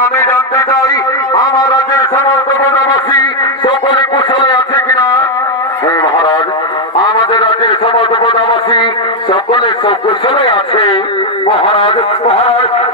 আমি জানতে চাই আমার রাজ্যের সমস্ত প্রজাবাসী সকলে আছে কিনা মহারাজ আমাদের রাজ্যের সমস্ত প্রজাবাসী সকলে সকুশলে আছে মহারাজ মহারাজ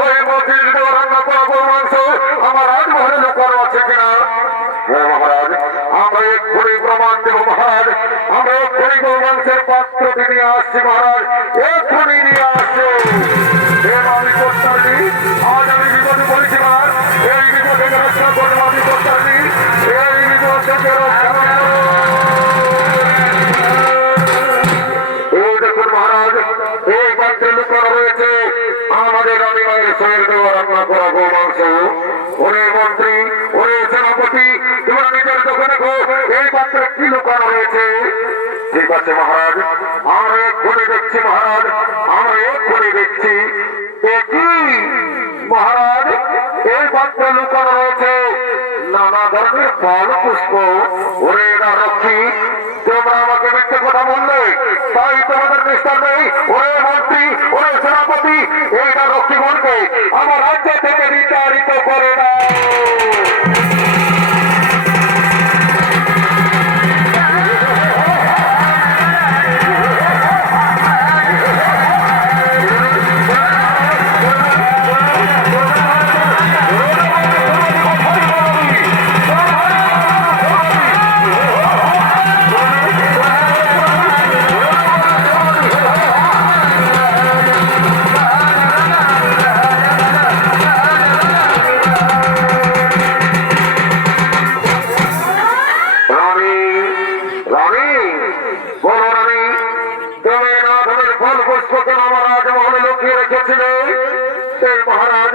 ওই মসজিদ রান্না করা গো মাংস আমার রাজমহলে লুকানো আছে কিনা? মহারাজ, আমরা এক্ষুনি প্রমাণ দেব মহারাজ, আমরা এক্ষুনি মাংসের পাত্রটি নিয়ে আসছি মহারাজ। দেখো এই পাত্রে কি লুকানো রয়েছে ঠিক আছে মহারাজ, আমরা এক্ষুনি দেখছি মহারাজ, আমরা এক্ষুনি দেখছি। এ কি? মহারাজ, এই পাত্রে লুকানো রয়েছে নানা ধরনের ফল, পুষ্প ওরে এরা রক্ষী তোমরা আমাকে মিথ্যে নেই। ওরে কেন আমার রাজমহলে লুকিয়ে রেখেছিলে সেই মহারাজ